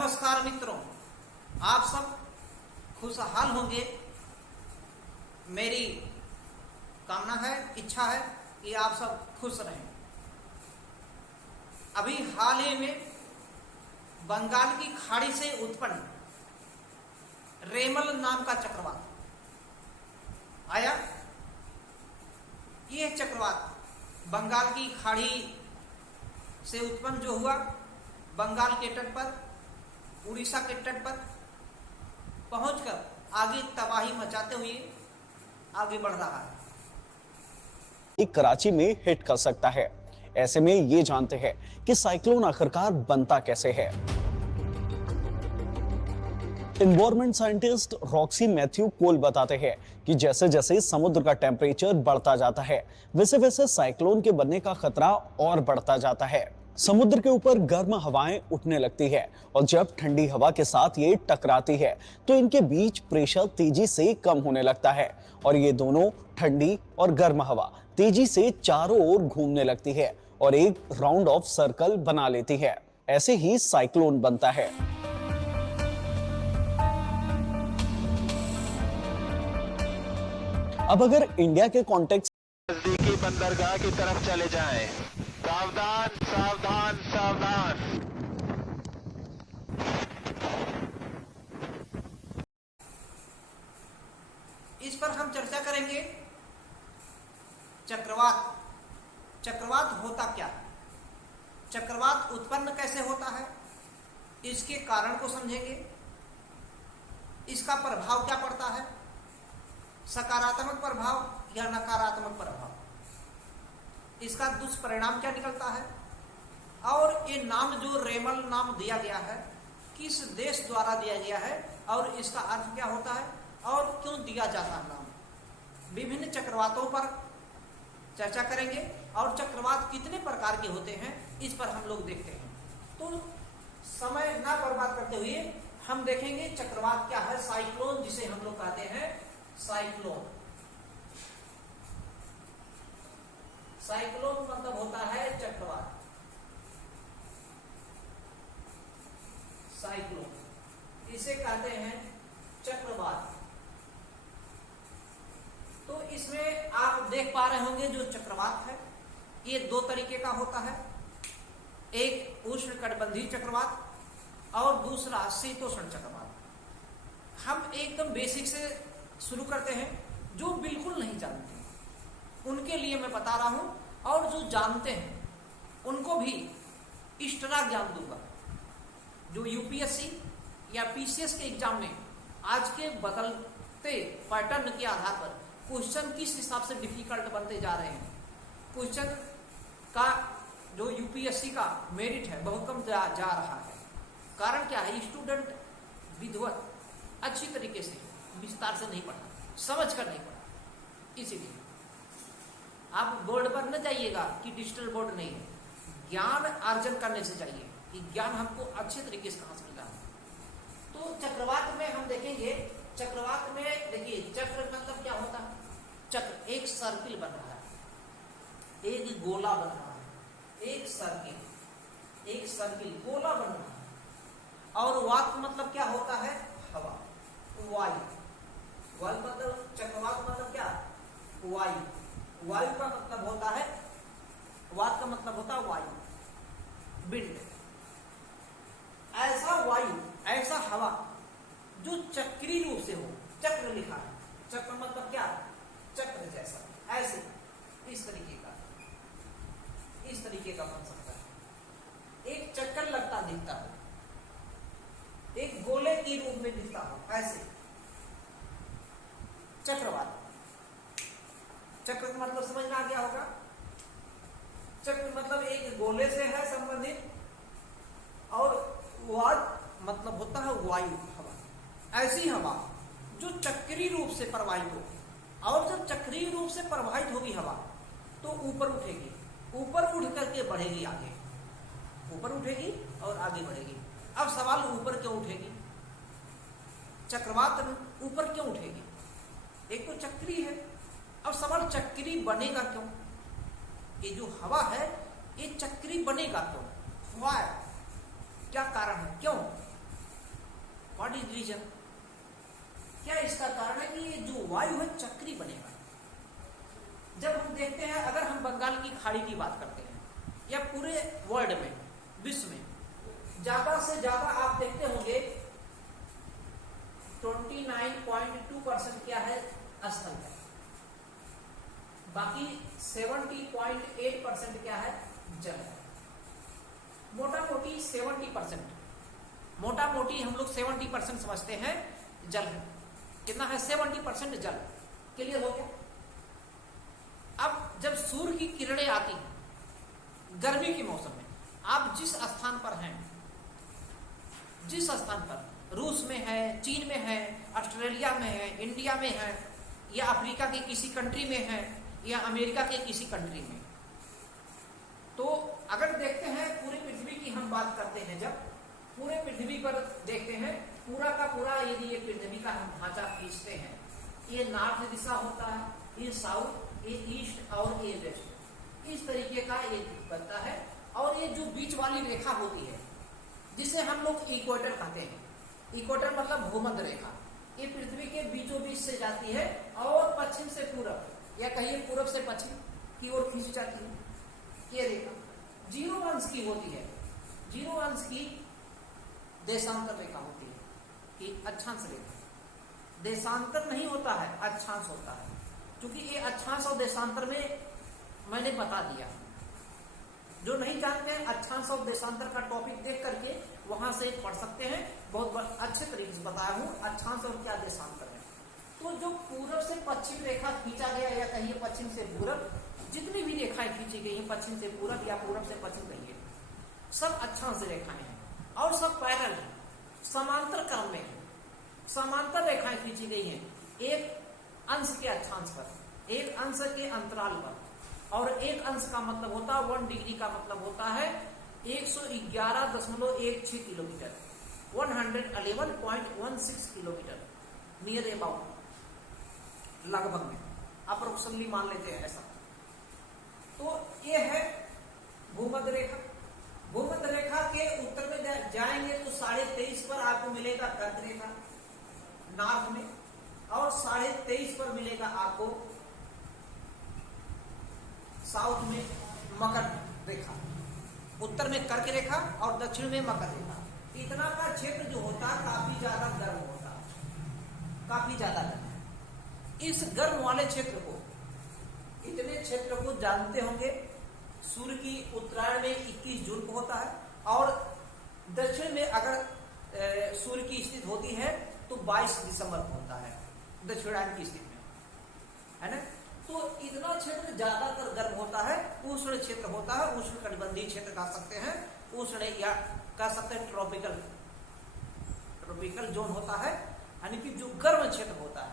नमस्कार मित्रों, आप सब खुशहाल होंगे। मेरी कामना है, इच्छा है कि आप सब खुश रहें। अभी हाल ही में बंगाल की खाड़ी से उत्पन्न रेमल नाम का चक्रवात आया। यह चक्रवात बंगाल की खाड़ी से उत्पन्न जो हुआ, बंगाल के तट पर, उड़ीसा के तट पर पहुंचकर आगे तबाही मचाते हुए आगे बढ़ रहा है। कराची में हिट कर सकता है। ऐसे में ये जानते हैं कि साइक्लोन आखिरकार बनता कैसे है। एनवायरमेंट साइंटिस्ट रॉक्सी मैथ्यू कोल बताते हैं कि जैसे जैसे समुद्र का टेम्परेचर बढ़ता जाता है, वैसे वैसे साइक्लोन के बनने का खतरा और बढ़ता जाता है। समुद्र के ऊपर गर्म हवाएं उठने लगती है और जब ठंडी हवा के साथ ये टकराती है तो इनके बीच प्रेशर तेजी से कम होने लगता है और ये दोनों ठंडी और गर्म हवा तेजी से चारों ओर घूमने लगती है और एक राउंड ऑफ सर्कल बना लेती है। ऐसे ही साइक्लोन बनता है। अब अगर इंडिया के कॉन्टेक्स्ट नजदीकी बंदरगाह की तरफ चले जाएं। सावधान सावधान सावधान। इस पर हम चर्चा करेंगे। चक्रवात चक्रवात होता क्या है, चक्रवात उत्पन्न कैसे होता है, इसके कारण को समझेंगे। इसका प्रभाव क्या पड़ता है, सकारात्मक प्रभाव या नकारात्मक प्रभाव, इसका दुष्परिणाम क्या निकलता है, और ये नाम जो रेमल नाम दिया गया है किस देश द्वारा दिया गया है और इसका अर्थ क्या होता है और क्यों दिया जाता है नाम। विभिन्न चक्रवातों पर चर्चा करेंगे और चक्रवात कितने प्रकार के होते हैं इस पर हम लोग देखते हैं। तो समय ना बर्बाद करते हुए हम देखेंगे चक्रवात क्या है। साइक्लोन जिसे हम लोग कहते हैं साइक्लोन, साइक्लोन मतलब होता है चक्रवात। साइक्लोन इसे कहते हैं चक्रवात। तो इसमें आप देख पा रहे होंगे जो चक्रवात है ये दो तरीके का होता है, एक उष्णकटिबंधीय चक्रवात और दूसरा शीतोष्ण चक्रवात। हम एकदम बेसिक से शुरू करते हैं। जो बिल्कुल नहीं जानते उनके लिए मैं बता रहा हूं और जो जानते हैं उनको भी एक्स्ट्रा ज्ञान दूंगा। जो यूपीएससी या पीसीएस के एग्जाम में आज के बदलते पैटर्न के आधार पर क्वेश्चन किस हिसाब से डिफिकल्ट बनते जा रहे हैं, क्वेश्चन का जो यूपीएससी का मेरिट है बहुत कम जा रहा है। कारण क्या है, स्टूडेंट विधिवत अच्छी तरीके से विस्तार से नहीं पढ़ा, समझ कर नहीं पढ़ा। इसीलिए आप बोर्ड पर न जाइएगा कि डिजिटल बोर्ड नहीं है, ज्ञान अर्जन करने से जाइए कि ज्ञान हमको अच्छे तरीके से हासिल करना है। तो चक्रवात में हम देखेंगे, चक्रवात में देखिए चक्र मतलब क्या होता है, चक्र एक सर्किल बन रहा है, एक गोला बन रहा है, एक सर्किल गोला बन रहा है। और वात मतलब क्या होता है, हवा, वायु। वायु मतलब चक्रवात मतलब क्या, वायु। वायु का मतलब होता है, वात का मतलब होता है वायु, विंड। ऐसा वायु, ऐसा हवा जो चक्रीय रूप से हो, चक्र लिखा है, चक्र मतलब क्या, चक्र जैसा, ऐसे इस तरीके का बन सकता है। एक चक्कर लगता दिखता हो, एक गोले के रूप में दिखता हो, ऐसे चक्रवात। चक्र मतलब समझ में आ गया होगा। चक्र मतलब एक गोले से है संबंधित और वात मतलब होता है वायु, हवा। ऐसी हवा जो चक्रीय रूप से प्रवाहित हो, और जब चक्रीय रूप से प्रवाहित होगी हवा तो ऊपर उठेगी, ऊपर उठ करके बढ़ेगी आगे, ऊपर उठेगी और आगे बढ़ेगी। अब सवाल ऊपर क्यों उठेगी, चक्रवात ऊपर क्यों उठेगी, एक तो चक्रीय है। अब सवाल चक्रीय बनेगा क्यों, ये जो हवा है ये चक्री बनेगा क्यों, वाय क्या कारण है, क्यों, व्हाट इज रीजन? क्या इसका कारण है कि ये जो वायु है चक्री बनेगा। जब हम देखते हैं, अगर हम बंगाल की खाड़ी की बात करते हैं या पूरे वर्ल्ड में, विश्व में ज्यादा से ज्यादा आप देखते होंगे 29.2% क्या है? स्थल है। बाकी 70.8% क्या है? जल है। मोटा मोटी 70%, मोटा मोटी हम लोग 70% समझते हैं जल है। कितना है? 70% जल। क्लियर हो गया? अब जब सूर्य की किरणें आती हैं गर्मी के मौसम में, आप जिस स्थान पर हैं, जिस स्थान पर, रूस में है, चीन में है, ऑस्ट्रेलिया में है, इंडिया में है, या अफ्रीका की किसी कंट्री में है, या अमेरिका के किसी कंट्री में, तो अगर देखते हैं पूरी पृथ्वी की हम बात करते हैं, जब पूरे पृथ्वी पर देखते हैं, पूरा का पूरा यदि ये पृथ्वी का हम ढांचा खींचते हैं, ये नॉर्थ दिशा होता है, ये साउथ, ये ईस्ट और ये वेस्ट, इस तरीके का ये बनता है। और ये जो बीच वाली रेखा होती है जिसे हम लोग इक्वेटर कहते हैं, इक्वेटर मतलब भूमध्य रेखा, ये पृथ्वी के बीचों बीच से जाती है और पश्चिम से पूरब या कहिए पूरब से पश्चिम की ओर खींच जाती है। ये रेखा 0 अंश की होती है, 0 अंश की देशांतर रेखा होती है कि अक्षांश रेखा। देशांतर नहीं होता है, अक्षांश होता है, क्योंकि ये अक्षांश और देशांतर में मैंने बता दिया। जो नहीं जानते हैं, अक्षांश और देशांतर का टॉपिक देख करके वहां से पढ़ सकते हैं, बहुत अच्छे तरीके से बताया हूं अक्षांश और क्या देशांतर है। तो जो पूरब से पश्चिम रेखा खींचा गया या कहिए पश्चिम से पूरब, जितनी भी रेखाएं खींची गई हैं पश्चिम से पूरब या पूरब से पश्चिम कहिए, सब अक्षांश रेखाएं हैं और सब पैरेलल है, समांतर क्रम में है। समांतर रेखाएं खींची गई हैं एक अंश के अक्षांश पर, एक अंश के अंतराल पर, और एक अंश का मतलब होता है 1 डिग्री का मतलब होता है 111.16 किलोमीटर, 111.16 किलोमीटर नियर अबाउट, लगभग में अप्रोक्सीमेटली मान लेते हैं ऐसा। तो ये है भूमध्य रेखा। भूमध्य रेखा के उत्तर में जाएंगे तो 23.5 पर आपको मिलेगा कर्क रेखा नॉर्थ में, और 23.5 पर मिलेगा आपको साउथ में मकर रेखा, उत्तर में कर्क रेखा और दक्षिण में मकर रेखा। इतना का क्षेत्र जो होता है काफी ज्यादा गर्म होता है, काफी ज्यादा गर्म। इस गर्म वाले क्षेत्र को, इतने क्षेत्र को जानते होंगे, सूर्य की उत्तरायण में 21 जून को होता है, और दक्षिण में अगर सूर्य की स्थिति होती है तो 22 दिसंबर को होता है दक्षिणायन की स्थिति में, है ना। तो इतना क्षेत्र ज्यादातर गर्म होता है, उष्ण क्षेत्र होता है, उष्ण कटिबंधीय क्षेत्र कह सकते हैं, उष्ण या कह सकते हैं ट्रॉपिकल जोन होता है, यानी कि जो गर्म क्षेत्र होता है।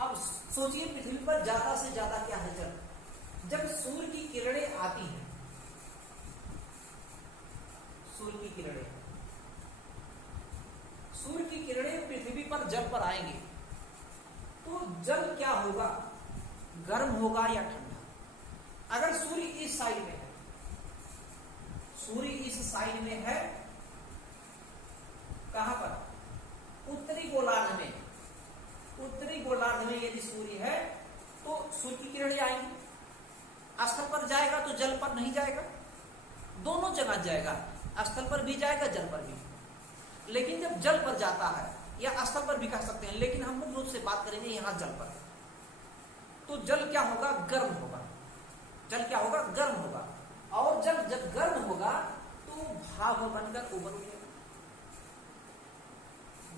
अब सोचिए पृथ्वी पर ज्यादा से ज्यादा क्या है जल। जब सूर्य की किरणें आती हैं, सूर्य की किरणें पृथ्वी पर जल पर आएंगे तो जल क्या होगा? गर्म होगा या ठंडा? अगर सूर्य इस साइड में है, सूर्य इस साइड में है, कहां पर? उत्तरी गोलार्ध में। उत्तरी गोलार्ध में यदि सूर्य है तो सूर्य की किरणें आएंगी, स्थल पर जाएगा तो जल पर नहीं जाएगा, दोनों जगह जाएगा, स्थल पर भी जाएगा जल पर भी। लेकिन जब जल पर जाता है या स्थल पर भी कह सकते हैं, लेकिन हम लोग रूप से बात करेंगे यहां जल पर, तो जल क्या होगा? गर्म होगा। जल क्या होगा? गर्म होगा। और जब गर्म होगा तो भाप बनकर ऊपर उठेगा।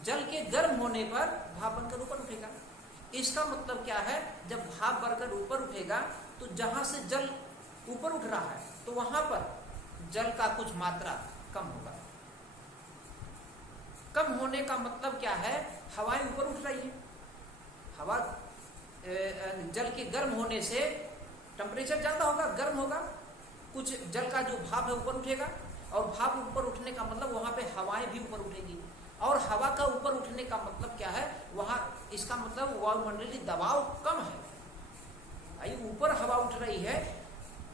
जल के गर्म होने पर भाप बनकर ऊपर उठेगा। इसका मतलब क्या है? जब भाप बनकर ऊपर उठेगा तो जहां से जल ऊपर उठ रहा है तो वहां पर जल का कुछ मात्रा कम होगा। कम होने का मतलब क्या है? हवाएं ऊपर उठ रही है, हवा जल के गर्म होने से टेम्परेचर ज्यादा होगा, गर्म होगा, कुछ जल का जो भाप है ऊपर उठेगा, और भाप ऊपर उठने का मतलब वहां पे हवाएं भी ऊपर उठेंगी। और हवा का ऊपर उठने का मतलब क्या है? वहां इसका मतलब वायुमंडलीय दबाव कम है। भाई ऊपर हवा उठ रही है,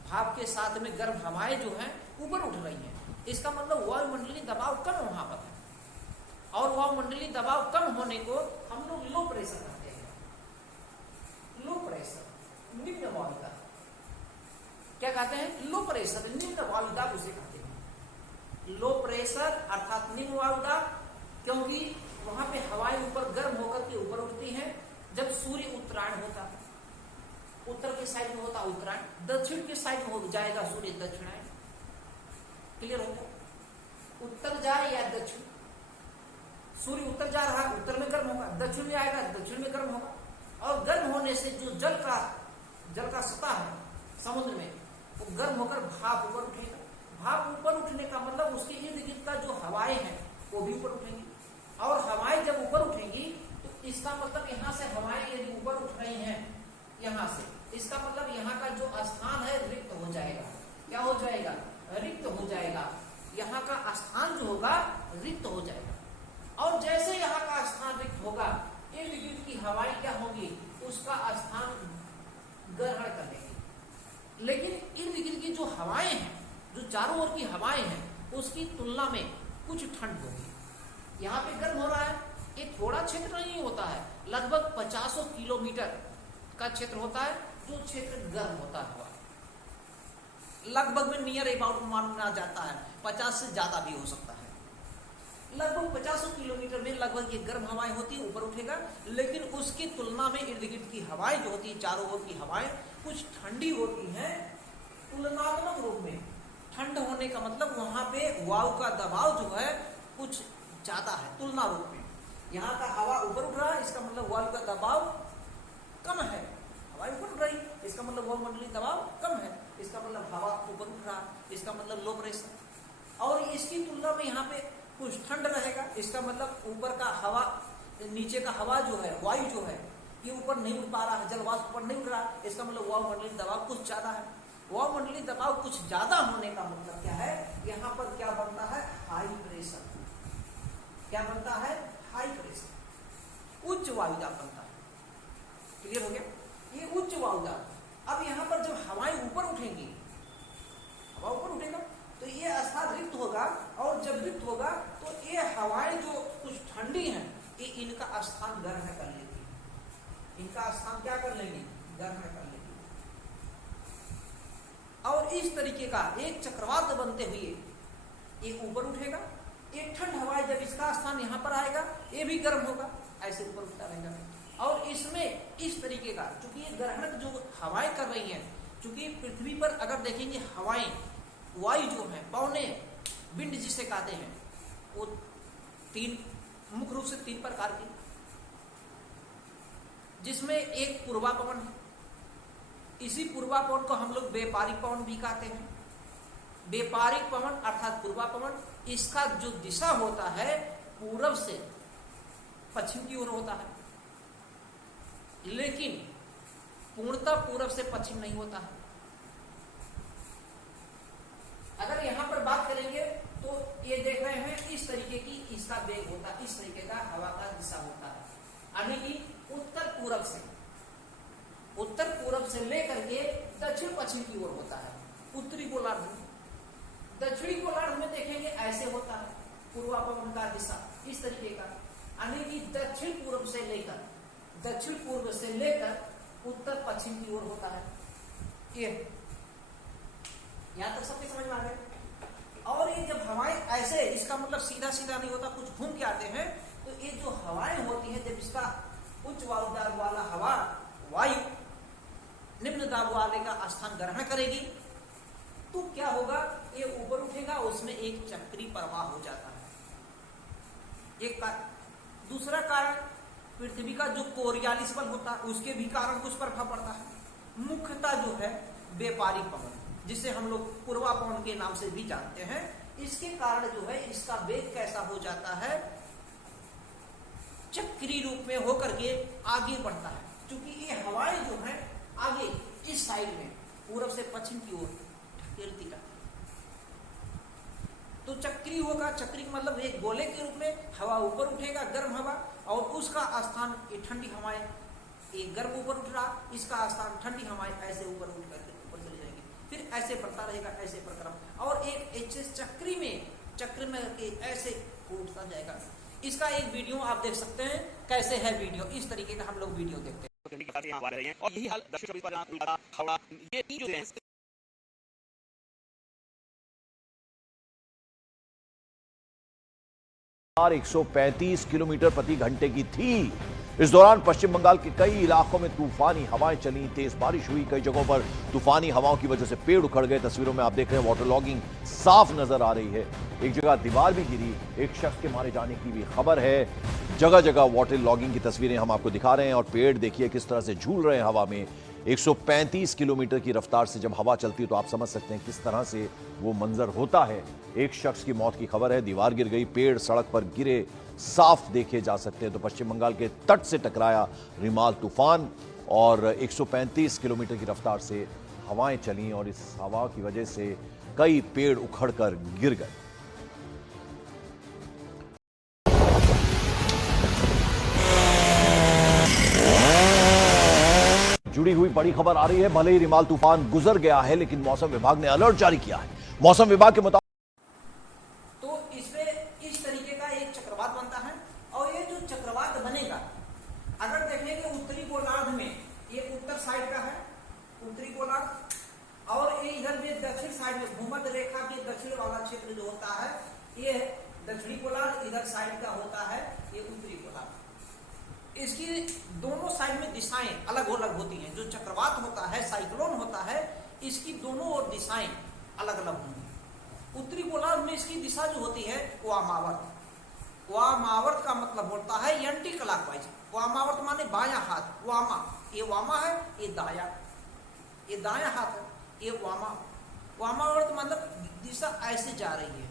भाप के साथ में गर्म हवाएं जो हैं ऊपर उठ रही हैं, इसका मतलब वायुमंडलीय दबाव कम वहां पर है। और वायुमंडलीय दबाव कम होने को हम लोग लो प्रेशर कहते हैं। लो प्रेशर, निम्न वायु दाब, क्या कहते हैं? लो प्रेशर, निम्न वायु दाब उसे कहते हैं। लो प्रेशर अर्थात निम्न वायु दाब, क्योंकि वहां पे हवाएं ऊपर गर्म होकर के ऊपर उठती हैं जब सूर्य उत्तरायण होता है। उत्तर के साइड में होता है उत्तरायण, दक्षिण के साइड में हो जाएगा सूर्य दक्षिणायन। क्लियर हो गया? उत्तर जाए या दक्षिण, सूर्य उत्तर जा रहा है, उत्तर में गर्म होगा, दक्षिण में आएगा, दक्षिण में गर्म होगा। और गर्म होने से जो जल का सतह है समुद्र में, वो गर्म होकर भाप ऊपर उठेगा। भाप ऊपर उठने का मतलब उसके इर्द गिर्द का जो हवाएं हैं वो भी ऊपर उठेंगी। और हवाएं जब ऊपर उठेंगी तो इसका मतलब यहाँ से हवाएं यदि ऊपर उठ रही हैं यहाँ से, इसका मतलब यहाँ का जो स्थान है रिक्त हो जाएगा। क्या हो जाएगा? रिक्त हो जाएगा। यहाँ का स्थान जो होगा रिक्त हो जाएगा। और जैसे यहाँ का स्थान रिक्त होगा, इर्द गिर्द की हवाएं क्या होगी? उसका स्थान ग्रहण कर लेंगी। लेकिन इर्द गिर्द की जो हवाएं हैं, जो चारों ओर की हवाएं हैं, उसकी तुलना में कुछ ठंड होगी। यहाँ पे गर्म हो रहा है, ये थोड़ा क्षेत्र नहीं होता है, लगभग 50 किलोमीटर का क्षेत्र होता है जो क्षेत्र गर्म होता है। हवा लगभग में नियर अबाउट माना जाता है 50 से ज्यादा भी हो सकता है। लगभग 50 किलोमीटर में लगभग ये गर्म हवाएं होती है, ऊपर उठेगा। लेकिन उसकी तुलना में इर्द गिर्द की हवाएं जो होती है, चारों ओर की हवाएं कुछ ठंडी होती हैं तुलनात्मक रूप में। ठंड होने का मतलब वहां पे वायु का दबाव जो है कुछ ज्यादा है तुलना रूप में। यहाँ का हवा ऊपर उठ रहा है, इसका मतलब वायु का दबाव कम है। हवा ऊपर उठ रही, इसका मतलब वायुमंडलीय दबाव कम है, इसका मतलब हवा ऊपर उठ रहा है, इसका मतलब लो प्रेशर। और इसकी तुलना में यहाँ पे कुछ ठंड रहेगा, इसका मतलब ऊपर का हवा, नीचे का हवा जो है, वायु जो है, ये ऊपर नहीं उठ पा रहा है, जलवाष्प ऊपर नहीं उठ रहा है, इसका मतलब वायुमंडलीय दबाव कुछ ज्यादा है। वायुमंडलीय दबाव कुछ ज्यादा होने का मतलब क्या है? यहाँ पर क्या बनता है? High pressure. क्या बनता है? हाई प्रेशर, उच्च वायु दाब बनता है। क्लियर हो गया? ये उच्च वायु दाब। अब यहाँ पर जब हवाएं ऊपर उठेंगी, हवा ऊपर उठेगा तो ये स्थान रिक्त होगा। और जब रिक्त होगा तो ये हवाएं जो कुछ ठंडी हैं, ये इनका स्थान ग्रहण कर लेगी। इनका स्थान क्या कर लेंगी? ग्रहण कर लेगी। और इस तरीके का एक चक्रवात बनते हुए ये ऊपर उठेगा। एक ठंड हवाएं जब इसका स्थान यहाँ पर आएगा, ये भी गर्म होगा, ऐसे ऊपर उठता रहेगा। और इसमें इस तरीके का, चूंकि ये ग्रहण जो हवाएं कर रही हैं, चूंकि पृथ्वी पर अगर देखेंगे हवाएं, वायु जो है, पवने, विंड जिसे कहते हैं, वो मुख्य रूप से 3 प्रकार की, जिसमें एक पूर्वा पवन है। इसी पूर्वा पवन को हम लोग व्यापारिक पवन भी कहते हैं। व्यापारिक पवन अर्थात पूर्वा पवन, इसका जो दिशा होता है पूरब से पश्चिम की ओर होता है, लेकिन पूर्णतः पूरब से पश्चिम नहीं होता है। अगर यहां पर बात करेंगे तो ये देख रहे हैं इस तरीके की इसका वेग होता है, इस तरीके का हवा का दिशा होता है, यानी कि उत्तर पूरब से लेकर के दक्षिण पश्चिम की ओर होता है। उत्तरी गोलार्ध में, दक्षिणी गोलार्ध में देखेंगे ऐसे होता है पूर्वा पवन का दिशा, इस तरीके का, यानी कि दक्षिण पूर्व से लेकर उत्तर पश्चिम की ओर होता है। ये यहां तक सबके समझ में आ गए? और ये जब हवाएं ऐसे, इसका मतलब सीधा सीधा नहीं होता, कुछ घूम के आते हैं, तो ये जो हवाएं होती हैं, जब इसका उच्च वायु दाब वाला हवा वायु निम्न दाब वाले का स्थान ग्रहण करेगी, तो क्या होगा? ये ऊपर उठेगा, उसमें एक चक्री प्रवाह हो जाता है। एक दूसरा कारण, पृथ्वी का जो कोरियालिस बल होता है, उसके भी कारण कुछ प्रभाव पड़ता है। मुख्यतः जो है व्यापारिक पवन, जिसे हम लोग पूर्वा पवन के नाम से भी जानते हैं, इसके कारण जो है इसका वेग कैसा हो जाता है? चक्री रूप में होकर के आगे बढ़ता है। क्योंकि ये हवाएं जो है आगे इस साइड में पूरब से पश्चिम की ओर ढकेलती जाती है, तो चक्री होगा। चक्री का मतलब एक गोले के रूप में हवा ऊपर उठेगा, गर्म हवा, और उसका स्थान ये ठंडी हवाएं, एक गर्म ऊपर उठ रहा, इसका स्थान ठंडी हवाएं ऐसे ऊपर उठ करके ऊपर चली जाएगी, फिर ऐसे बढ़ता रहेगा, ऐसे प्रक्रम। और एक चक्र में ऐसे उठता जाएगा, इसका एक वीडियो आप देख सकते हैं, कैसे है वीडियो, इस तरीके का हम लोग वीडियो देखते हैं। और यही हाल दक्षिण चौबीस परगना, हावड़ा, ये तीन जो हैं 135 किलोमीटर प्रति घंटे की थी। इस दौरान पश्चिम बंगाल के कई इलाकों में तूफानी हवाएं चली, तेज बारिश हुई, कई जगहों पर तूफानी हवाओं की वजह से पेड़ उखड़ गए। तस्वीरों में आप देख रहे हैं वाटर लॉगिंग साफ नजर आ रही है। एक जगह दीवार भी गिरी, एक शख्स के मारे जाने की भी खबर है। जगह जगह वाटर लॉगिंग की तस्वीरें हम आपको दिखा रहे हैं और पेड़ देखिए किस तरह से झूल रहे हैं हवा में। 135 किलोमीटर की रफ्तार से जब हवा चलती है तो आप समझ सकते हैं किस तरह से वो मंजर होता है। एक शख्स की मौत की खबर है, दीवार गिर गई, पेड़ सड़क पर गिरे साफ देखे जा सकते हैं। तो पश्चिम बंगाल के तट से टकराया रिमाल तूफान और 135 किलोमीटर की रफ्तार से हवाएं चली और इस हवा की वजह से कई पेड़ उखड़कर गिर गए। जुड़ी हुई बड़ी खबर आ रही है, भले ही रिमाल तूफान गुजर गया है लेकिन मौसम विभाग ने अलर्ट जारी किया है। मौसम विभाग के मुताबिक तो इसमें इस तरीके का एक चक्रवात बनता है और ये जो चक्रवात बनेगा, अगर देखेंगे उत्तरी गोलार्ध में, ये उत्तर साइड का है उत्तरी गोलार्ध, और ये इधर भी दक्षिण साइड में भूमध्य रेखा के दक्षिण वाला क्षेत्र जो होता है ये दक्षिणी गोलार्ध, इधर साइड का होता है ये उत्तरी गोलार्ध। इसकी दोनों साइड में दिशाएं अलग अलग होती हैं। जो चक्रवात होता है, साइक्लोन होता है, इसकी दोनों ओर दिशाएं अलग अलग होंगी। उत्तरी गोलार्ध में इसकी दिशा जो होती है वामावर्त। वामावर्त का मतलब होता है एंटी क्लॉकवाइज। वामावर्त माने बायां हाथ, वामा, ये वामा है, ये दाया, ये दाया हाथ है, ये वामा। वामावर्त मतलब दिशा ऐसे जा रही है,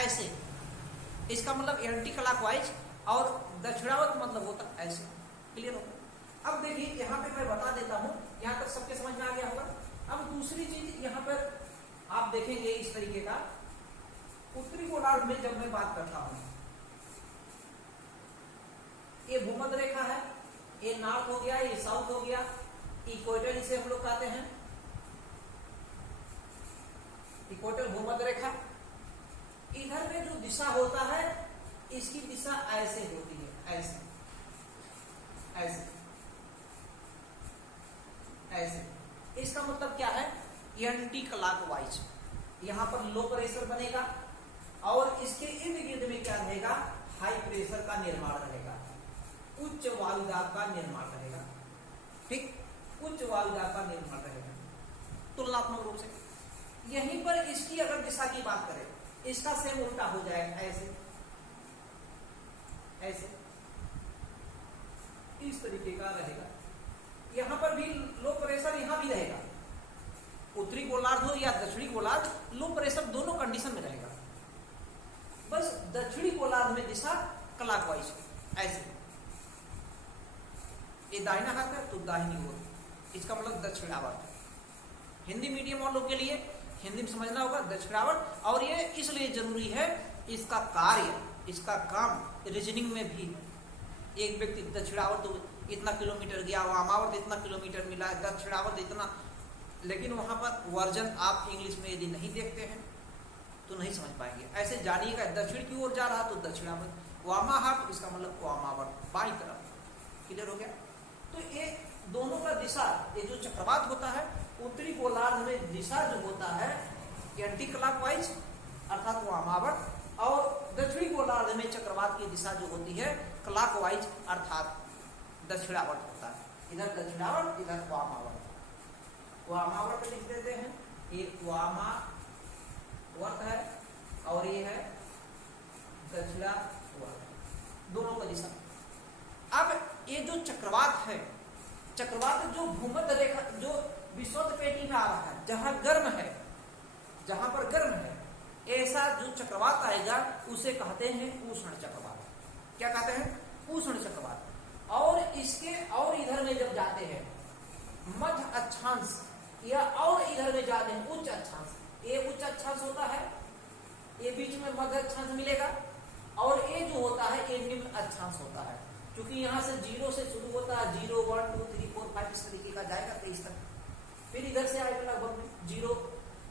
ऐसे, इसका मतलब एंटी क्लॉकवाइज। और दक्षिणावर्त मतलब होता है ऐसे। क्लियर होगा? अब देखिए यहाँ पे मैं बता देता हूँ, यहाँ तक सबके समझ में आ गया होगा। अब दूसरी चीज यहाँ पर आप देखेंगे इस तरीके का, उत्तरी गोलार्ध में जब मैं बात करता हूं, ये भूमध्य रेखा है, ये नॉर्थ हो गया, ये साउथ हो गया, इक्वेटर इसे हम लोग कहते हैं, इक्वेटर भूमध्य रेखा। इधर में जो दिशा होता है इसकी दिशा ऐसे होती है, ऐसे ऐसे ऐसे। इसका मतलब क्या है? Anti clockwise. यहां पर लो प्रेशर बनेगा और इसके इर्द गिर्द में क्या रहेगा? हाई प्रेशर का निर्माण रहेगा, उच्च वायुदाब का निर्माण रहेगा। ठीक, उच्च वायुदाब का निर्माण रहेगा तुलनात्मक रूप से। यहीं पर इसकी अगर दिशा की बात करें, इसका सेम उल्टा हो जाएगा, ऐसे ऐसे, इस तरीके का रहेगा। यहां पर भी लो प्रेशर यहां भी रहेगा, उत्तरी गोलार्ध हो या दक्षिणी गोलार्ध, लो प्रेशर दोनों कंडीशन में रहेगा। बस दक्षिणी गोलार्ध में दिशा क्लॉकवाइज ऐसे, ये दाहिना हाथ है तो दाहिनी ओर, इसका मतलब दक्षिणावर्त। हिंदी मीडियम वालों के लिए हिंदी में समझना होगा दक्षिणावर्त। और ये इसलिए जरूरी है, इसका कार्य, इसका काम रीजनिंग में भी। एक व्यक्ति दक्षिणावर्त इतना किलोमीटर गया, वामावर्त इतना किलोमीटर मिला, दक्षिणावर्त इतना, लेकिन वहां पर वर्जन आप इंग्लिश में यदि नहीं देखते हैं तो नहीं समझ पाएंगे। ऐसे जानिएगा, दक्षिण की ओर जा रहा तो दक्षिणावर्त, वामाहाट इसका मतलब वामावर्त, बाईं तरफ। क्लियर हो गया? तो ये दोनों का दिशा, ये जो चक्रवात होता है उत्तरी गोलार्ध में दिशा जो होता है एंटी क्लॉकवाइज अर्थात वामावर्त, और दक्षिणी गोलार्ध में चक्रवात की दिशा जो होती है क्लॉकवाइज अर्थात दक्षिणावर्त होता है। इधर दक्षिणावर्त, इधर वामावर्त। वामावर्त लिख देते हैं, ये वामावर्त है और ये है दक्षिणावर्त, दोनों का दिशा। अब ये जो चक्रवात है, चक्रवात जो भूमध्य रेखा, जो विषुवत पेटी में आ रहा है, जहां गर्म है, जहां पर गर्म है, ऐसा जो चक्रवात आएगा उसे कहते हैं उष्ण चक्रवात। क्या कहते हैं? उष्ण चक्रवात। और इसके और इधर में जब जाते हैं मध्य अक्षांश, या और इधर में जाते हैं उच्च अक्षांश, ये उच्च अक्षांश होता है, ये बीच में मध्य अक्षांश मिलेगा, और ये जो होता है ये निम्न अक्षांश होता है। क्योंकि यहाँ से 0 से शुरू होता है, 0, 1, 2, 3, 4, 5 इस तरीके का जाएगा 23 तक, फिर इधर से आएगा लगभग 0।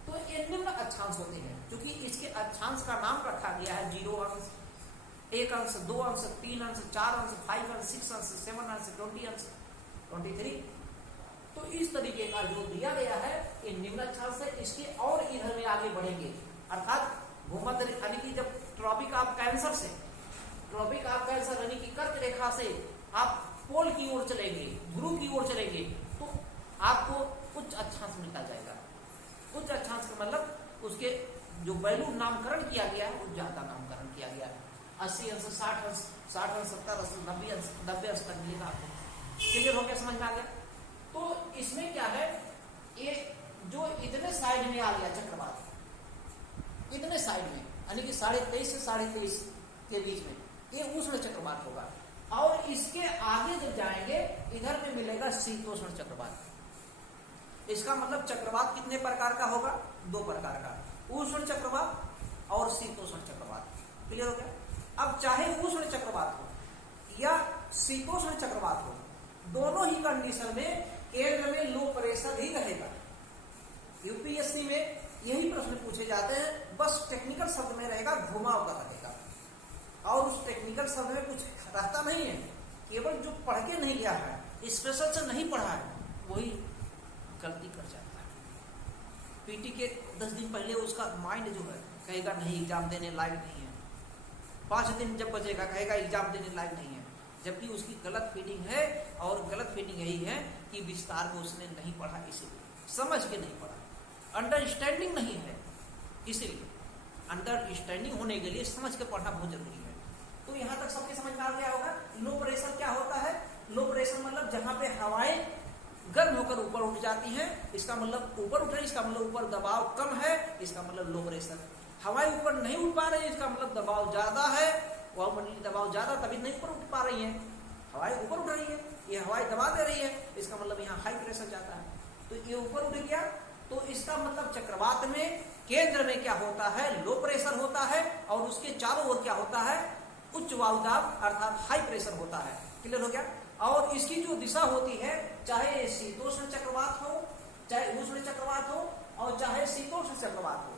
तो ये निम्न अक्षांश होते हैं, क्योंकि इसके अक्षांश का नाम रखा गया है 0 अंश। 1 अंश, 2 अंश, 3 अंश, 4 अंश, 5 अंश, 6 अंश, 7 अंश, 20 अंश, 23। तो इस तरीके का जो दिया गया है ये निम्न अक्षांश है। इसके और इधर में आगे बढ़ेंगे, अर्थात भूमध्य यानी कि जब ट्रॉपिक ऑफ कैंसर से, ट्रॉपिक ऑफ कैंसर यानी कि कर्क रेखा से आप पोल की ओर चलेंगे, ध्रुव की ओर चलेंगे, तो आपको उच्च अक्षांश मिलता जाएगा। उच्च अक्षांश का मतलब उसके जो वैल्यू नामकरण किया गया है वो ज्यादा नामकरण किया गया है। 80 अंश, 60 अंश, 60 अंश, 70 अंश, 90 अंश तक मिलेगा आपको। क्लियर हो गया, समझ में आ गया? तो इसमें क्या है, ये जो इतने साइड में आ गया चक्रवात, इतने साइड में यानी कि 23.5 से 23.5 के बीच में ये उष्ण चक्रवात होगा। और इसके आगे जब जाएंगे इधर में मिलेगा शीतोष्ण चक्रवात। इसका मतलब चक्रवात कितने प्रकार का होगा? 2 प्रकार का, उष्ण चक्रवात और शीतोष्ण चक्रवात। क्लियर हो गया? अब चाहे उष्ण चक्रवात हो या शीतोष्ण चक्रवात हो, दोनों ही कंडीशन में केंद्र में लो प्रेशर ही रहेगा। यूपीएससी में यही प्रश्न पूछे जाते हैं, बस टेक्निकल शब्द में रहेगा, घुमाव का रहेगा। और उस टेक्निकल शब्द में कुछ रहता नहीं है, केवल जो पढ़ के नहीं गया है, स्पेशल से नहीं पढ़ा है, वही गलती कर जाता है। पीटी के 10 दिन पहले उसका माइंड जो है कहेगा नहीं एग्जाम देने लायक नहीं है, 5 दिन जब बचेगा कहेगा एग्जाम देने लायक नहीं है, जबकि उसकी गलत फीडिंग है। और गलत फीडिंग यही है कि विस्तार में उसने नहीं पढ़ा, इसीलिए समझ के नहीं पढ़ा, अंडरस्टैंडिंग नहीं है। इसीलिए अंडरस्टैंडिंग होने के लिए समझ के पढ़ना बहुत जरूरी है। तो यहां तक सबके समझ में आ गया होगा। लो प्रेशर क्या होता है? लो प्रेशर मतलब जहां पे हवाएं गर्म होकर ऊपर उठ जाती हैं, इसका मतलब ऊपर उठ रही, इसका मतलब ऊपर दबाव कम है, इसका मतलब लो प्रेशर। हवाएं ऊपर नहीं उठ पा रही, इसका मतलब दबाव ज्यादा है, वायुमंडलीय दबाव ज्यादा, तभी नहीं ऊपर उठ पा रही है। हवाएं ऊपर उठ रही है, ये हवाएं दबा दे रही है, इसका मतलब यहाँ हाई प्रेशर जाता है। तो ये ऊपर उठ गया, तो इसका मतलब चक्रवात में केंद्र में क्या होता है? लो प्रेशर होता है, और उसके चारों ओर क्या होता है? उच्च वायुदाब अर्थात हाई प्रेशर होता है। क्लियर हो गया? और इसकी जो दिशा होती है, चाहे शीतोष्ण चक्रवात हो, चाहे उष्ण चक्रवात हो, और चाहे शीतोष्ण चक्रवात हो,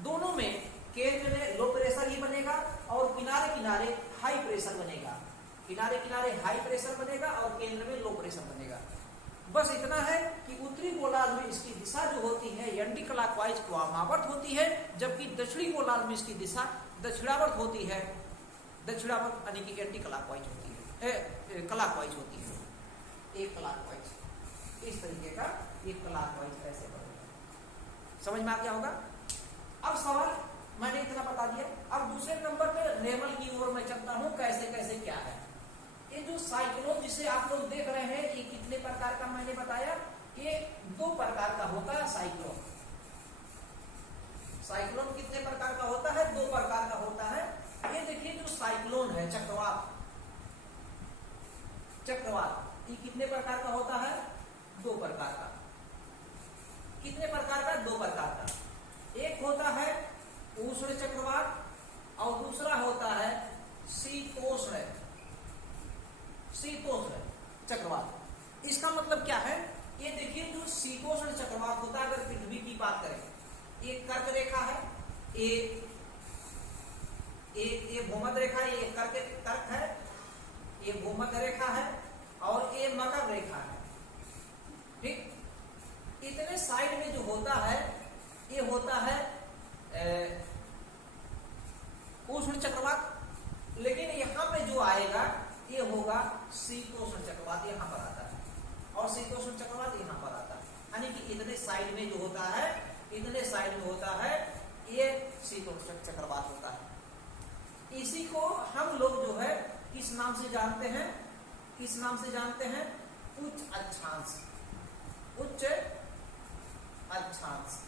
दोनों में केंद्र में लो प्रेशर ही बनेगा और किनारे किनारे हाई प्रेशर बनेगा। किनारे किनारे हाई प्रेशर बनेगा और केंद्र में लो प्रेशर बनेगा। बस इतना है कि उत्तरी गोलार्ध में इसकी दिशा जो होती है एंटी क्लॉकवाइज वामावर्त होती है, जबकि दक्षिणी गोलार्ध में इसकी दिशा दक्षिणावर्त होती है। दक्षिणावर्त यानी कि एंटी क्लॉकवाइज होती है, क्लॉकवाइज होती है, एक क्लॉकवाइज। इस तरीके का एक क्लॉकवाइज ऐसे बनेगा। समझ में आ गया होगा? अब सवाल मैंने इतना बता दिया। अब दूसरे नंबर पे नेवल की ओर मैं चलता हूं, कैसे कैसे क्या है। ये जो साइक्लोन जिसे आप लोग देख रहे हैं, ये कितने प्रकार का मैंने बताया? ये 2 प्रकार का होता है साइक्लोन। साइक्लोन कितने प्रकार का होता है? 2 प्रकार का होता है। ये देखिए जो साइक्लोन है, चक्रवात, चक्रवात ये कितने प्रकार का होता है? 2 प्रकार का। कितने प्रकार का? 2 प्रकार का। एक होता है उष्ण चक्रवात और दूसरा होता है शीतोष्ण चक्रवात। इसका मतलब क्या है? ये देखिए जो शीतोष्ण चक्रवात होता है, अगर पृथ्वी की बात करें, ये कर्क रेखा है, ये भूमध्य रेखा है, ये कर्क है, ये भूमध्य रेखा है और ये मकर रेखा है। ठीक, इतने साइड में जो होता है ये होता है उष्ण चक्रवात, लेकिन यहाँ पे जो आएगा ये होगा शीतोष्ण चक्रवात, यहाँ पर आता है, और शीतोष्ण चक्रवात यहाँ पर आता है। यानी कि इतने साइड में जो होता है, इतने साइड में होता है, ये शीतोष्ण चक्रवात होता है। इसी को हम लोग जो है किस नाम से जानते हैं? किस नाम से जानते हैं? उच्च अक्षांश। उच्च अक्षांश।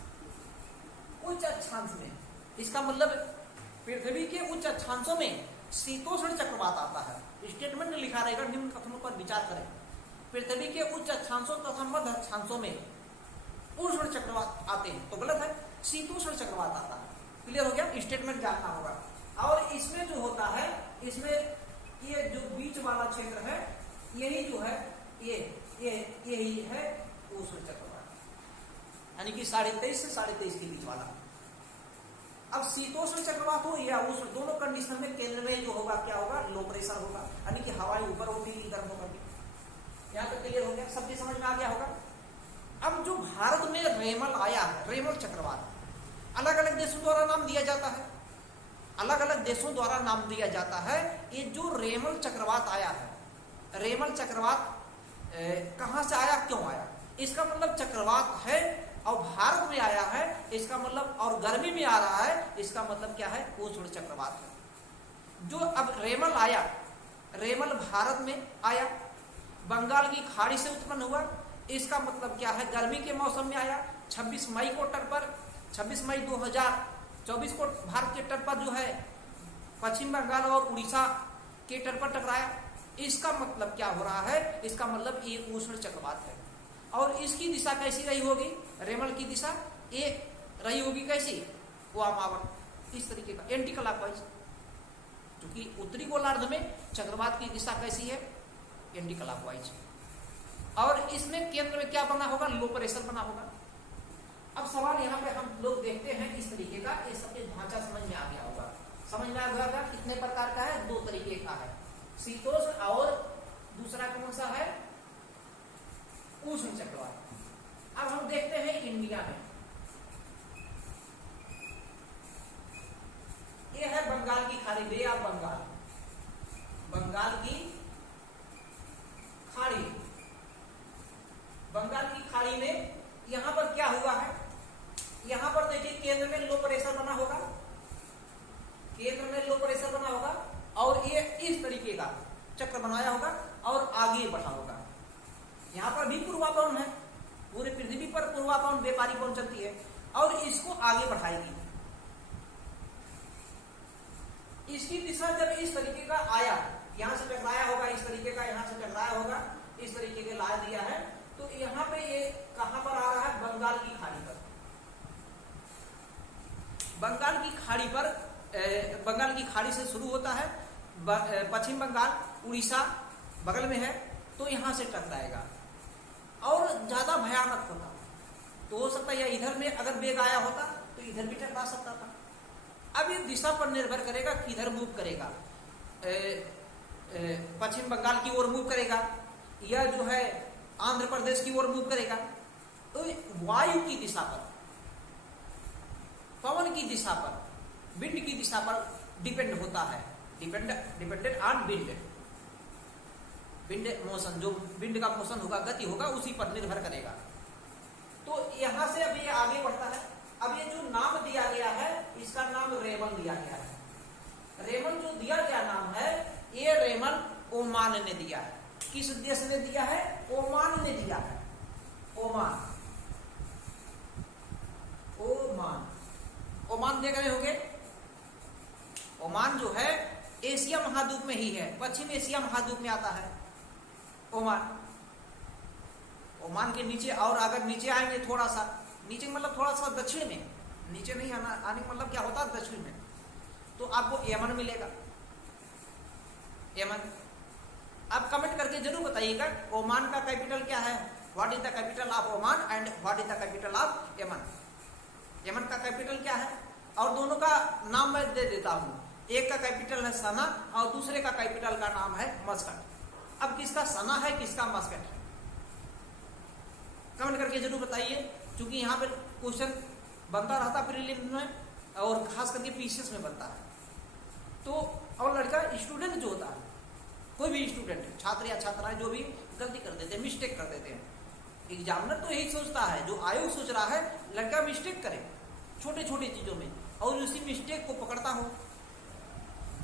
उच्च अक्षांश में इसका मतलब पृथ्वी के उच्च अक्षांशों में शीतोष्ण चक्रवात आता है। स्टेटमेंट लिखा रहेगा, निम्न कथनों पर विचार करें। पृथ्वी के उच्च अक्षांशों तथा मध्य अक्षांशों में उष्ण चक्रवात आते हैं, तो गलत है, शीतोष्ण चक्रवात आता है। क्लियर हो गया? स्टेटमेंट जानना होगा। और इसमें जो होता है, इसमें ये जो बीच वाला क्षेत्र है, यही जो है यही है उष्ण चक्रवात, यानी कि 23.5 से 23.5 के बीच वाला। अब शीतोष्ण चक्रवात हो या उष्ण, दोनों कंडीशन में केंद्र में जो होगा होगा क्या होगा, लो प्रेशर होगा, यानी कि हवाएं ऊपर होगी गर्म होकर के। यहाँ तक क्लियर हो गया, सब चीज समझ में आ गया होगा। अब जो भारत में रेमल आया है, रेमल चक्रवात, अलग अलग देशों द्वारा नाम दिया जाता है, अलग अलग देशों द्वारा नाम दिया जाता है। ये जो रेमल चक्रवात आया है, रेमल चक्रवात कहां से आया, क्यों आया, इसका मतलब चक्रवात है और भारत में आया है, इसका मतलब, और गर्मी में आ रहा है, इसका मतलब क्या है, उष्ण चक्रवात है। जो अब रेमल आया, रेमल भारत में आया, बंगाल की खाड़ी से उत्पन्न हुआ, इसका मतलब क्या है, गर्मी के मौसम में आया। 26 मई को तट पर, 26 मई 2024 को भारत के तट पर जो है पश्चिम बंगाल और उड़ीसा के तट पर टकराया। इसका मतलब क्या हो रहा है, इसका मतलब ये उष्ण चक्रवात है। और इसकी दिशा कैसी रही होगी, रेमल की दिशा ये रही होगी कैसी, वामावर्त, इस तरीके का एंटी क्लॉकवाइज, क्योंकि उत्तरी गोलार्ध में चक्रवात की दिशा कैसी है, एंटी क्लॉकवाइज। और इसमें केंद्र में क्या बना होगा, लो प्रेशर बना होगा। अब सवाल यहाँ पे हम लोग देखते हैं इस तरीके का, ये सब ढांचा समझ में आ गया होगा। समझ में आ गया होगा कितने प्रकार का है, 2 तरीके का है, शीतोष्ण और दूसरा कौन सा है, उष्ण चक्रवात। अब हम देखते हैं इंडिया में, ये है बंगाल की खाड़ी, बे ऑफ बंगाल, बंगाल की खाड़ी। बंगाल की खाड़ी में यहां पर क्या हुआ है, यहां पर देखिए केंद्र में लो प्रेशर बना होगा, केंद्र में लो प्रेशर बना होगा, और ये इस तरीके का चक्र बनाया होगा और आगे बढ़ा होगा। यहां पर भी पूर्वापवन है, पूरे पृथ्वी पर पूर्वापवन व्यापारी पवन चलती है और इसको आगे बढ़ाएगी। इसकी दिशा जब इस तरीके का आया, यहां से टकराया होगा, इस तरीके का यहां से टकराया होगा, इस तरीके के ला दिया है, तो यहां पे ये कहां पर आ रहा है, बंगाल की खाड़ी पर। बंगाल की खाड़ी पर, बंगाल की खाड़ी से शुरू होता है, पश्चिम बंगाल उड़ीसा बगल में है, तो यहां से टकराएगा और ज्यादा भयानक होता। तो हो सकता है या इधर में अगर वेग आया होता तो इधर भी टकरा सकता था। अब ये दिशा पर निर्भर करेगा किधर मूव करेगा, पश्चिम बंगाल की ओर मूव करेगा या जो है आंध्र प्रदेश की ओर मूव करेगा। तो वायु की दिशा पर, पवन की दिशा पर, विंड की दिशा पर डिपेंड होता है, depended on wind, wind motion, जो विंड का मोशन होगा, गति होगा, उसी पर निर्भर करेगा। तो यहां से अब ये आगे बढ़ता है। अब ये जो नाम दिया गया है, इसका नाम रेमल दिया गया है। रेमल जो दिया गया नाम है, ये रेमल ओमान ने दिया है। किस देश ने दिया है, ओमान ने दिया है, ओमान, ओमान, ओमान देख रहे होंगे। ओमान जो है एशिया महाद्वीप में ही है, पश्चिम एशिया महाद्वीप में आता है ओमान। ओमान के नीचे, और अगर नीचे आएंगे थोड़ा सा नीचे, मतलब थोड़ा सा दक्षिण में, नीचे नहीं आना, आने का मतलब क्या होता है, दक्षिण में, तो आपको यमन मिलेगा, यमन। आप कमेंट करके जरूर बताइएगा ओमान का कैपिटल क्या है, what is the capital of Oman and what is the capital of Yemen. Yemen का कैपिटल क्या है, और दोनों का नाम मैं दे देता हूं। एक का कैपिटल है सना और दूसरे का कैपिटल का नाम है मस्कट। अब किसका सना है, किसका मस्कट है, कमेंट करके जरूर बताइए, क्योंकि यहाँ पे क्वेश्चन बनता रहता प्रीलिम में और खास करके पीसीएस में बनता है। तो और लड़का स्टूडेंट जो होता है, कोई भी स्टूडेंट, छात्र या छात्राएं जो भी गलती कर देते हैं, मिस्टेक कर देते हैं, एग्जामिनर तो यही सोचता है, जो आयोग सोच रहा है लड़का मिस्टेक करे छोटे छोटे चीजों में और उसी मिस्टेक को पकड़ता हो।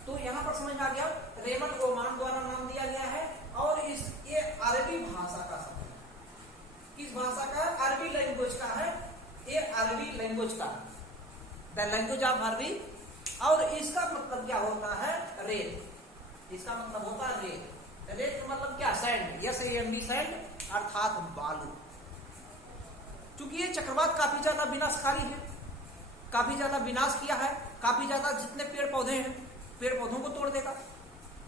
तो यहाँ पर समझ आ गया, रेमल ओमान द्वारा नाम दिया गया है और ये अरबी भाषा का शब्द है। किस भाषा का, अरबी लैंग्वेज का है, ये अरबी लैंग्वेज का, द लैंग्वेज ऑफ अरबी। और इसका मतलब क्या होता है, रेत। इसका मतलब होता है रेत। रेत का मतलब क्या, सैंड, SAND, सैंड अर्थात बालू। चूंकि ये चक्रवात काफी ज्यादा विनाशकारी है, काफी ज्यादा विनाश किया है, काफी ज्यादा जितने पेड़ पौधे हैं, पेड़ पौधों को तोड़ देगा।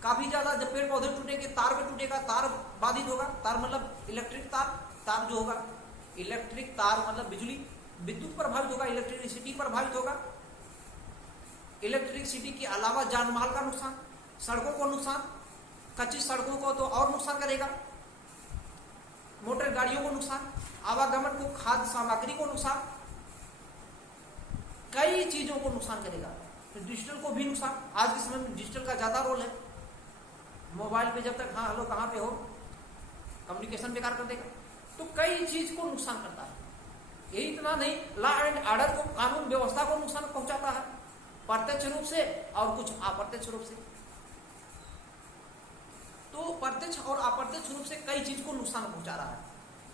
काफी ज्यादा जब पेड़ पौधे टूटेंगे, तार भी टूटेगा, तार बाधित होगा। तार मतलब इलेक्ट्रिक तार, तार जो होगा इलेक्ट्रिक तार मतलब बिजली, विद्युत प्रभावित होगा, इलेक्ट्रिसिटी प्रभावित होगा। इलेक्ट्रिसिटी के अलावा जान माल का नुकसान, सड़कों को नुकसान, कच्ची सड़कों को तो और नुकसान करेगा, मोटर गाड़ियों को नुकसान, आवागमन को, खाद्य सामग्री को नुकसान, कई चीजों को नुकसान करेगा। डिजिटल को भी नुकसान, आज के समय में डिजिटल का ज्यादा रोल है। मोबाइल पे जब तक हाँ हेलो कहाँ पे हो, कम्युनिकेशन बेकार कर देगा। तो कई चीज को नुकसान करता है। यही इतना नहीं, लॉ एंड ऑर्डर को, कानून व्यवस्था को नुकसान पहुंचाता है, प्रत्यक्ष रूप से और कुछ अप्रत्यक्ष रूप से। तो प्रत्यक्ष और अप्रत्यक्ष रूप से कई चीज को नुकसान पहुंचा रहा है।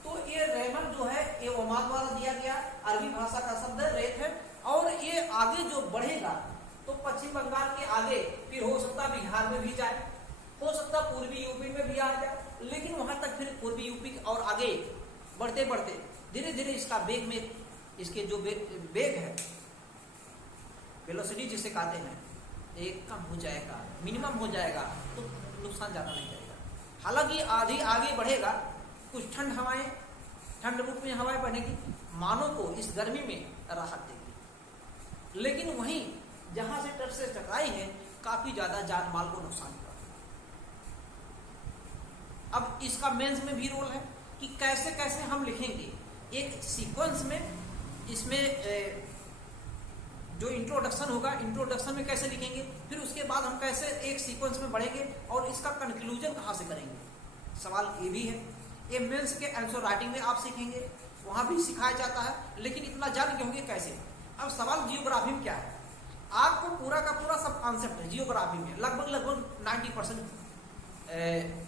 तो ये रेमन जो है ये ओमा द्वारा दिया गया अरबी भाषा का शब्द है, रेत है, और ये आगे जो बढ़ेगा तो पश्चिम बंगाल के आगे फिर हो सकता बिहार में भी जाए, हो सकता पूर्वी यूपी में भी आ जाए, लेकिन वहां तक फिर पूर्वी यूपी और आगे बढ़ते बढ़ते धीरे धीरे इसका वेग में, इसके जो वेग है, वेलोसिटी जिसे कहते हैं, एक कम हो जाएगा, मिनिमम हो जाएगा, तो नुकसान ज्यादा नहीं करेगा। हालांकि आगे बढ़ेगा, कुछ ठंड हवाएं, ठंड रूप में हवाएं बनेगी, मानव को इस गर्मी में राहत देगी। लेकिन वहीं जहां से टच से टकराई है काफी ज्यादा जान माल को नुकसान हुआ। अब इसका मेंस में भी रोल है कि कैसे कैसे हम लिखेंगे एक सीक्वेंस में। इसमें जो इंट्रोडक्शन होगा, इंट्रोडक्शन में कैसे लिखेंगे, फिर उसके बाद हम कैसे एक सीक्वेंस में बढ़ेंगे और इसका कंक्लूजन कहां से करेंगे, सवाल ये भी है। ये मेंस के आंसर राइटिंग में आप सीखेंगे, वहां भी सिखाया जाता है, लेकिन इतना जान के होंगे कैसे। अब सवाल जियोग्राफी में क्या है, आपको पूरा का पूरा सब कॉन्सेप्ट है जियोग्राफी में, लगभग 90%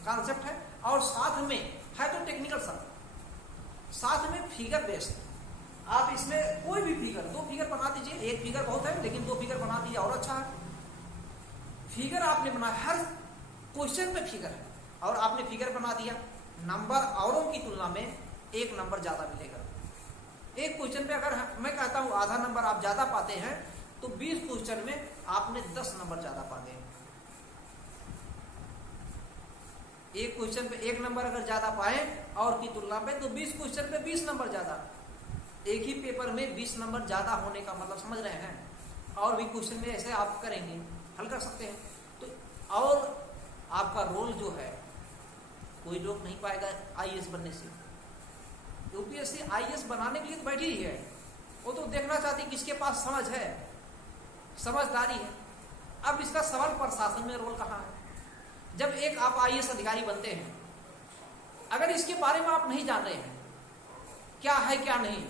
कॉन्सेप्ट है, और साथ में है तो टेक्निकल सब, साथ में फिगर बेस्ड। आप इसमें कोई भी फिगर, 2 फिगर बना दीजिए, एक फिगर बहुत है लेकिन 2 फिगर बना दीजिए और अच्छा है। फिगर आपने बनाया, हर क्वेश्चन पे फिगर है, और आपने फिगर बना दिया, नंबर औरों की तुलना में 1 नंबर ज्यादा मिलेगा। एक क्वेश्चन पे अगर मैं कहता हूं आधा नंबर आप ज्यादा पाते हैं, तो 20 क्वेश्चन में आपने 10 नंबर ज्यादा पा गए। एक क्वेश्चन पे 1 नंबर अगर ज्यादा पाए और की तुलना में, तो 20 क्वेश्चन पे 20 नंबर ज्यादा। एक ही पेपर में 20 नंबर ज्यादा होने का मतलब समझ रहे हैं। और भी क्वेश्चन में ऐसे आप करेंगे, हल कर सकते हैं। तो और आपका रोल जो है कोई रोक नहीं पाएगा आईएएस बनने से। यूपीएससी आईएएस बनाने के लिए तो बैठी ही है, वो तो देखना चाहती है किसके पास समझ है, समझदारी है। अब इसका सवाल प्रशासन में रोल कहाँ है। जब एक आप आईएएस अधिकारी बनते हैं, अगर इसके बारे में आप नहीं जान रहे हैं क्या है क्या नहीं,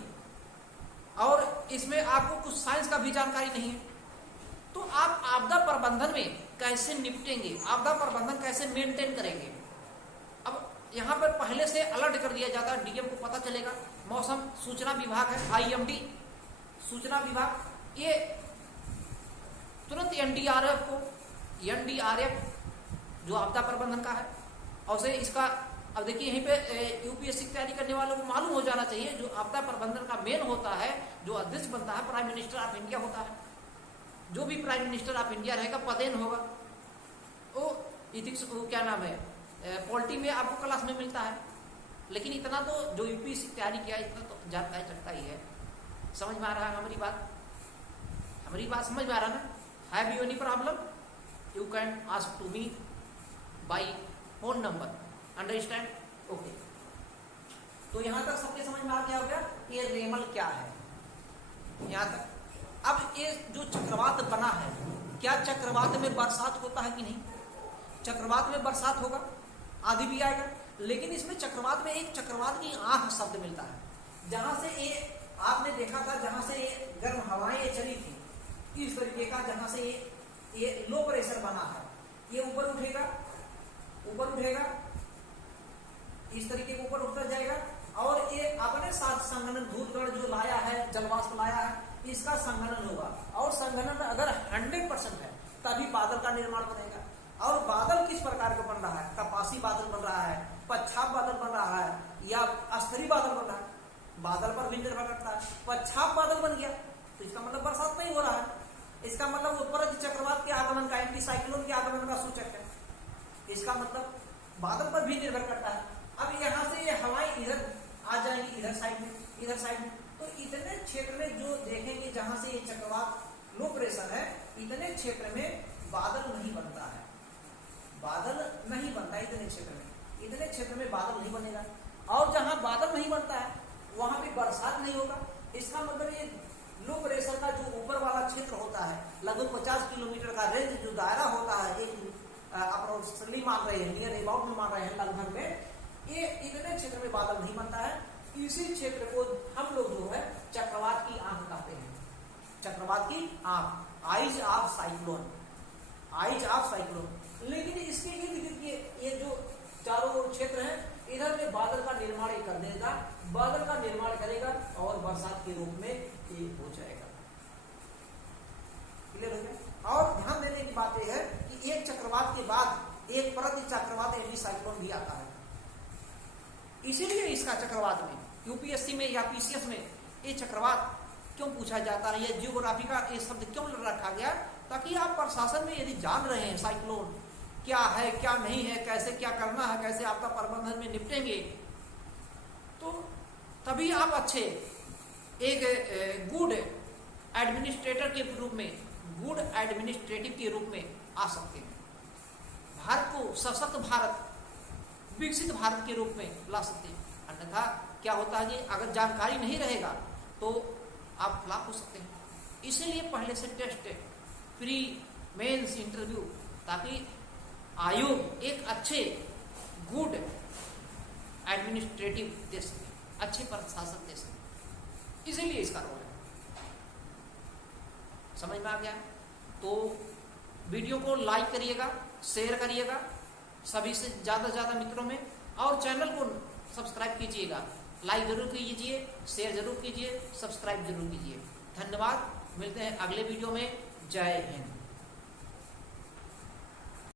और इसमें आपको कुछ साइंस का भी जानकारी नहीं है, तो आप आपदा प्रबंधन में कैसे निपटेंगे, आपदा प्रबंधन कैसे मेंटेन करेंगे। अब यहां पर पहले से अलर्ट कर दिया जाता है, डीएम को पता चलेगा। मौसम सूचना विभाग है, आईएमडी सूचना विभाग, ये तुरंत एनडीआरएफ जो आपदा प्रबंधन का है, और से इसका अब देखिए यहीं पे यूपीएससी की तैयारी करने वालों को मालूम हो जाना चाहिए, जो आपदा प्रबंधन का मेन होता है, जो अध्यक्ष बनता है, प्राइम मिनिस्टर ऑफ इंडिया होता है। जो भी प्राइम मिनिस्टर ऑफ इंडिया रहेगा पदेन होगा। वो इथिक्स क्या नाम है, पॉलिटी में आपको क्लास में मिलता है, लेकिन इतना तो जो यूपीएससी की तैयारी किया इतना तो जानकारी रखता ही है। समझ में आ रहा है हमारी बात समझ में आ रहा है ना। Have you any problem, you can ask to me by phone number, understand, okay. तो यहां तक सबके समझ में आ गया होगा ये रेमल क्या है, यहां तक। अब ये जो चक्रवात बना है, क्या चक्रवात में बरसात होता है कि नहीं? चक्रवात में बरसात होगा, आंधी भी आएगा, लेकिन इसमें चक्रवात में एक चक्रवात की आंख शब्द मिलता है, जहां से ये आपने देखा था, जहां से ये गर्म हवाएं चली थी, इस तरीके का, जहां से ये लो प्रेशर बना है, ये ऊपर उठेगा, इस तरीके के ऊपर उठकर जाएगा, और ये अपने साथ संघनन, धूलगढ़ जो लाया है, जलवाष्प लाया है, इसका संघनन होगा, और संघनन अगर 100% है तभी बादल का निर्माण बनेगा। और बादल किस प्रकार का बन रहा है, कपासी बादल बन रहा है, पच्छाप बादल बन रहा है, या अस्थरी बादल बन रहा है, बादल पर भी निर्भर करता है। पच्छाप बादल बन गया तो इसका मतलब बरसात नहीं हो रहा है, इसका मतलब ऊपर चक्रवात के आगमन का, एंटी साइक्लोन के आगमन का सूचक है, इसका मतलब बादल पर भी निर्भर करता है। अब यहाँ से ये हवाएं इधर आ जाएंगी, इधर साइड में, तो इतने क्षेत्र में जो देखेंगे जहां से ये चक्रवात लो प्रेशर है, इतने क्षेत्र में बादल नहीं बनता है। इतने क्षेत्र में बादल नहीं बनेगा, और जहां बादल नहीं बनता है वहां भी बरसात नहीं होगा। इसका मतलब ये लो प्रेशर का जो ऊपर वाला क्षेत्र होता है, लगभग 50 किलोमीटर का रेंज जो दायरा होता है, एक अप्रोक्सीमेटली मान रहे हैं, नियर अबाउट में मान रहे हैं, लगभग में ये इतने क्षेत्र में बादल नहीं बनता है। इसी क्षेत्र को हम लोग जो है चक्रवात की आंख कहते हैं, चक्रवात की आंख, eyes of cyclone, eyes of cyclone. लेकिन इसके इर्द गिर्द ये जो चारों ओर क्षेत्र है, इधर में बादल का निर्माण कर देगा, बादल का निर्माण करेगा और बरसात के रूप में ये हो जाएगा। क्लियर हो गया? और ध्यान देने की बात यह है कि एक चक्रवात के बाद एक प्रति चक्रवात एंटी साइक्लोन भी आता है। इसीलिए इसका चक्रवात में यूपीएससी में या पीसीएस में ये चक्रवात क्यों पूछा जाता है, ये जियोग्राफी का ये शब्द क्यों रखा गया, ताकि आप प्रशासन में यदि जान रहे हैं साइक्लोन क्या है क्या नहीं है, कैसे क्या करना है, कैसे आपका प्रबंधन में निपटेंगे, तो तभी आप अच्छे एक गुड एडमिनिस्ट्रेटर के रूप में, गुड एडमिनिस्ट्रेटिव के रूप में आ सकते हैं। भारत को सशक्त भारत, विकसित भारत के रूप में ला सकते हैं। अन्यथा क्या होता है कि अगर जानकारी नहीं रहेगा तो आप फ्लॉप हो सकते हैं। इसीलिए पहले से टेस्ट, प्री मेंस इंटरव्यू, ताकि आयोग एक अच्छे गुड एडमिनिस्ट्रेटिव दे सके, अच्छे प्रशासक दे सके, इसीलिए इसका रोल है। समझ में आ गया? तो वीडियो को लाइक करिएगा, शेयर करिएगा सभी से ज्यादा मित्रों में, और चैनल को सब्सक्राइब कीजिएगा। लाइक जरूर कीजिए, शेयर जरूर कीजिए, सब्सक्राइब जरूर कीजिए। धन्यवाद, मिलते हैं अगले वीडियो में। जय हिंद।